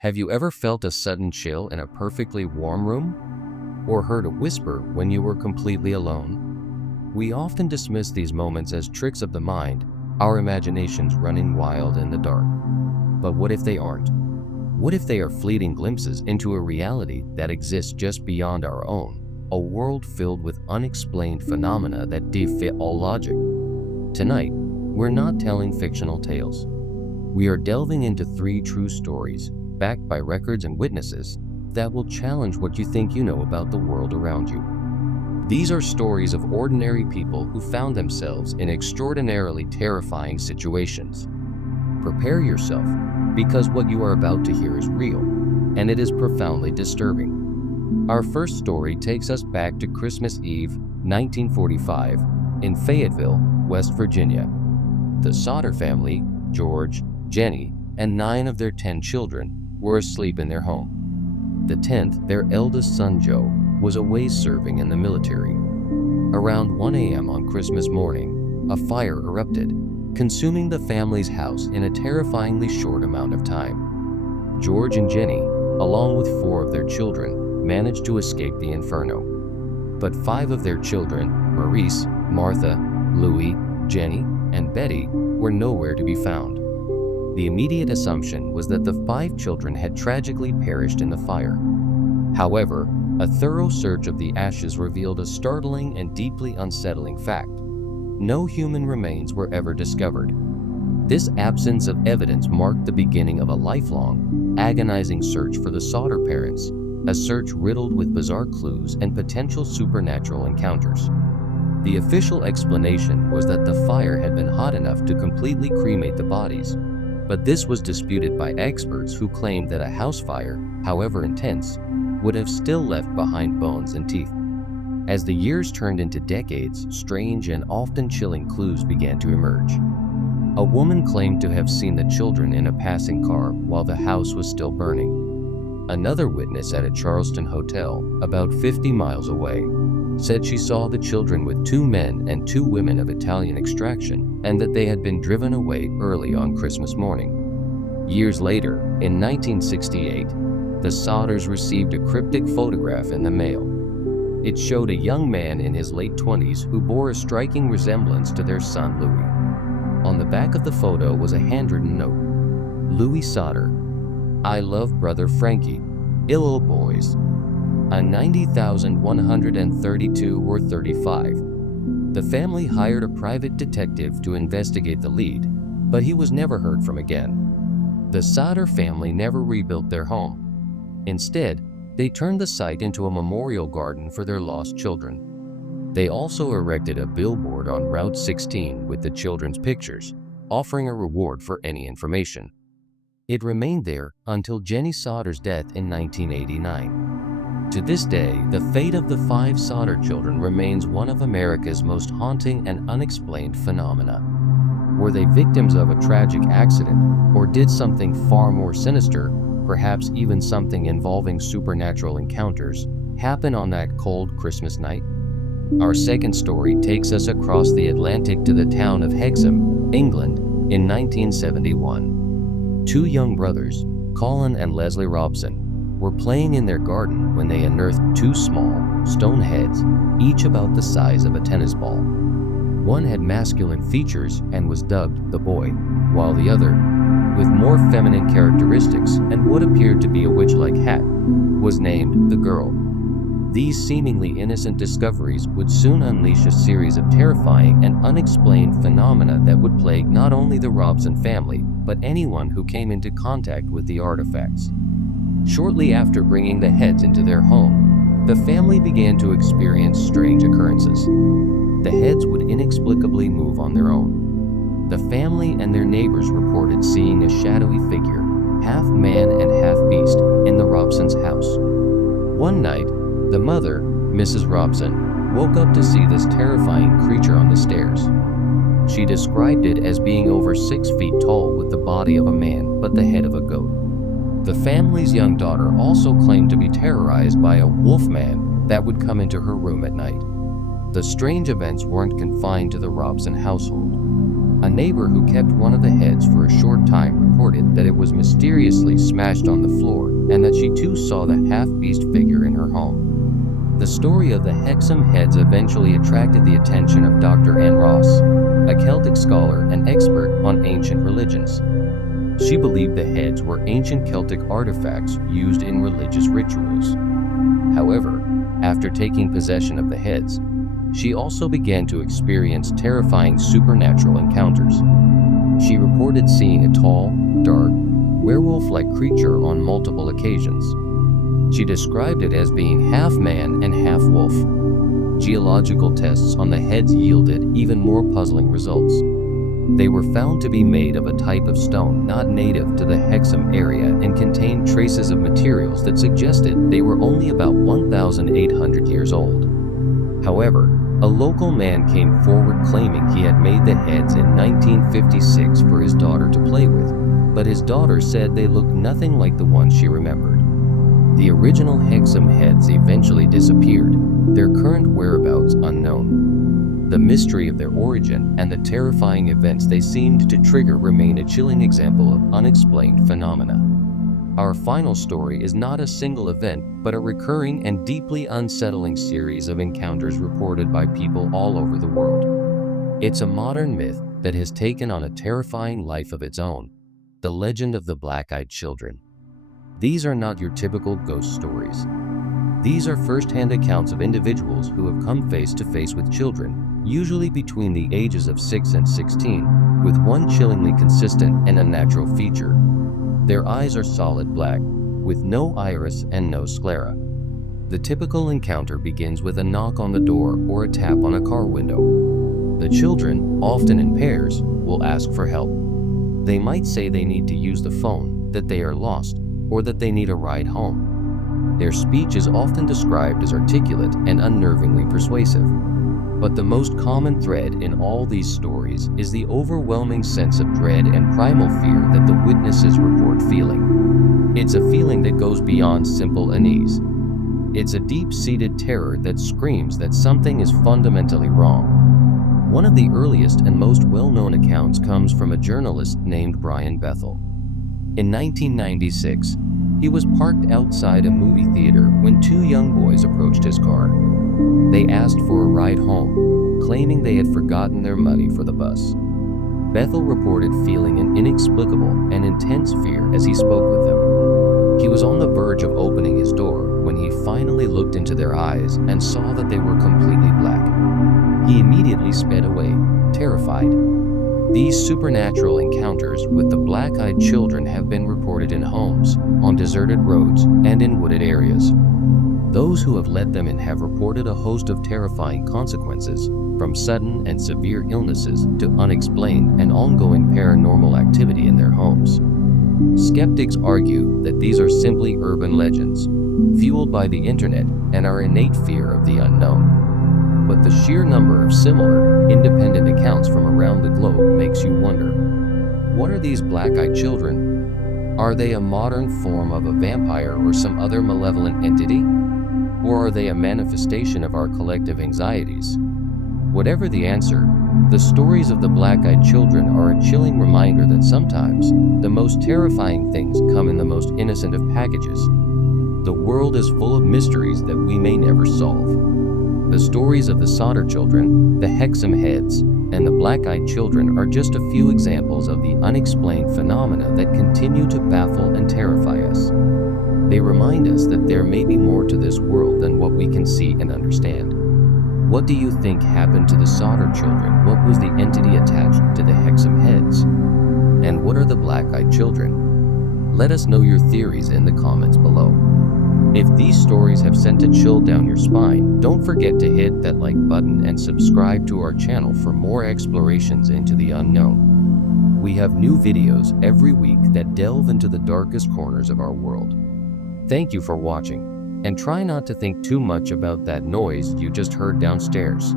Have you ever felt a sudden chill in a perfectly warm room? Or heard a whisper when you were completely alone? We often dismiss these moments as tricks of the mind, our imaginations running wild in the dark. But what if they aren't? What if they are fleeting glimpses into a reality that exists just beyond our own, a world filled with unexplained phenomena that defy all logic? Tonight, we're not telling fictional tales. We are delving into 3 true stories, backed by records and witnesses, that will challenge what you think you know about the world around you. These are stories of ordinary people who found themselves in extraordinarily terrifying situations. Prepare yourself, because what you are about to hear is real, and it is profoundly disturbing. Our first story takes us back to Christmas Eve, 1945, in Fayetteville, West Virginia. The Sauter family, George, Jenny, and 9 of their 10 children, were asleep in their home. The 10th, their eldest son Joe, was away serving in the military. Around 1 a.m. on Christmas morning, a fire erupted, consuming the family's house in a terrifyingly short amount of time. George and Jenny, along with 4 of their children, managed to escape the inferno. But 5 of their children, Maurice, Martha, Louis, Jenny, and Betty, were nowhere to be found. The immediate assumption was that the 5 children had tragically perished in the fire. However, a thorough search of the ashes revealed a startling and deeply unsettling fact. No human remains were ever discovered. This absence of evidence marked the beginning of a lifelong, agonizing search for the Sauter parents, a search riddled with bizarre clues and potential supernatural encounters. The official explanation was that the fire had been hot enough to completely cremate the bodies, but this was disputed by experts who claimed that a house fire, however intense, would have still left behind bones and teeth. As the years turned into decades, strange and often chilling clues began to emerge. A woman claimed to have seen the children in a passing car while the house was still burning. Another witness at a Charleston hotel, about 50 miles away, said she saw the children with 2 men and 2 women of Italian extraction, and that they had been driven away early on Christmas morning. Years later, in 1968, the Sauters received a cryptic photograph in the mail. It showed a young man in his late 20s who bore a striking resemblance to their son Louis. On the back of the photo was a handwritten note: Louis Sauter, I love brother Frankie, ill boys. A 90,132 or 35. The family hired a private detective to investigate the lead, but he was never heard from again. The Sauter family never rebuilt their home. Instead, they turned the site into a memorial garden for their lost children. They also erected a billboard on Route 16 with the children's pictures, offering a reward for any information. It remained there until Jenny Sauter's death in 1989. To this day, the fate of the 5 Sauter children remains one of America's most haunting and unexplained phenomena. Were they victims of a tragic accident, or did something far more sinister, perhaps even something involving supernatural encounters, happen on that cold Christmas night? Our second story takes us across the Atlantic to the town of Hexham, England, in 1971. 2 young brothers, Colin and Leslie Robson, were playing in their garden when they unearthed 2 small, stone heads, each about the size of a tennis ball. One had masculine features and was dubbed the boy, while the other, with more feminine characteristics and what appeared to be a witch-like hat, was named the girl. These seemingly innocent discoveries would soon unleash a series of terrifying and unexplained phenomena that would plague not only the Robson family, but anyone who came into contact with the artifacts. Shortly after bringing the heads into their home, the family began to experience strange occurrences. The heads would inexplicably move on their own. The family and their neighbors reported seeing a shadowy figure, half man and half beast, in the Robsons' house. One night, the mother, Mrs. Robson, woke up to see this terrifying creature on the stairs. She described it as being over 6 feet tall with the body of a man but the head of a goat. The family's young daughter also claimed to be terrorized by a wolf man that would come into her room at night. The strange events weren't confined to the Robson household. A neighbor who kept one of the heads for a short time reported that it was mysteriously smashed on the floor and that she too saw the half-beast figure in her home. The story of the Hexam heads eventually attracted the attention of Dr. Anne Ross, a Celtic scholar and expert on ancient religions. She believed the heads were ancient Celtic artifacts used in religious rituals. However, after taking possession of the heads, she also began to experience terrifying supernatural encounters. She reported seeing a tall, dark, werewolf-like creature on multiple occasions. She described it as being half man and half wolf. Geological tests on the heads yielded even more puzzling results. They were found to be made of a type of stone not native to the Hexam area and contained traces of materials that suggested they were only about 1,800 years old. However, a local man came forward claiming he had made the heads in 1956 for his daughter to play with, but his daughter said they looked nothing like the ones she remembered. The original Hexam heads eventually disappeared, their current whereabouts unknown. The mystery of their origin and the terrifying events they seemed to trigger remain a chilling example of unexplained phenomena. Our final story is not a single event, but a recurring and deeply unsettling series of encounters reported by people all over the world. It's a modern myth that has taken on a terrifying life of its own, the legend of the black-eyed children. These are not your typical ghost stories. These are first-hand accounts of individuals who have come face to face with children, usually between the ages of 6 and 16, with one chillingly consistent and unnatural feature. Their eyes are solid black, with no iris and no sclera. The typical encounter begins with a knock on the door or a tap on a car window. The children, often in pairs, will ask for help. They might say they need to use the phone, that they are lost, or that they need a ride home. Their speech is often described as articulate and unnervingly persuasive. But the most common thread in all these stories is the overwhelming sense of dread and primal fear that the witnesses report feeling. It's a feeling that goes beyond simple unease. It's a deep-seated terror that screams that something is fundamentally wrong. One of the earliest and most well-known accounts comes from a journalist named Brian Bethel. In 1996, he was parked outside a movie theater when two young boys approached his car. They asked for a ride home, claiming they had forgotten their money for the bus. Bethel reported feeling an inexplicable and intense fear as he spoke with them. He was on the verge of opening his door when he finally looked into their eyes and saw that they were completely black. He immediately sped away, terrified. These supernatural encounters with the black-eyed children have been reported in homes, on deserted roads, and in wooded areas. Those who have let them in have reported a host of terrifying consequences, from sudden and severe illnesses to unexplained and ongoing paranormal activity in their homes. Skeptics argue that these are simply urban legends, fueled by the internet and our innate fear of the unknown. But the sheer number of similar, independent accounts from around the globe makes you wonder, what are these black-eyed children? Are they a modern form of a vampire or some other malevolent entity? Or are they a manifestation of our collective anxieties? Whatever the answer, the stories of the black-eyed children are a chilling reminder that sometimes the most terrifying things come in the most innocent of packages. The world is full of mysteries that we may never solve. The stories of the Sodder children, the Hexam heads, and the black-eyed children are just a few examples of the unexplained phenomena that continue to baffle and terrify us. They remind us that there may be more to this world than what we can see and understand. What do you think happened to the Sodder children? What was the entity attached to the Hexam heads? And what are the black-eyed children? Let us know your theories in the comments below. If these stories have sent a chill down your spine, don't forget to hit that like button and subscribe to our channel for more explorations into the unknown. We have new videos every week that delve into the darkest corners of our world. Thank you for watching, and try not to think too much about that noise you just heard downstairs.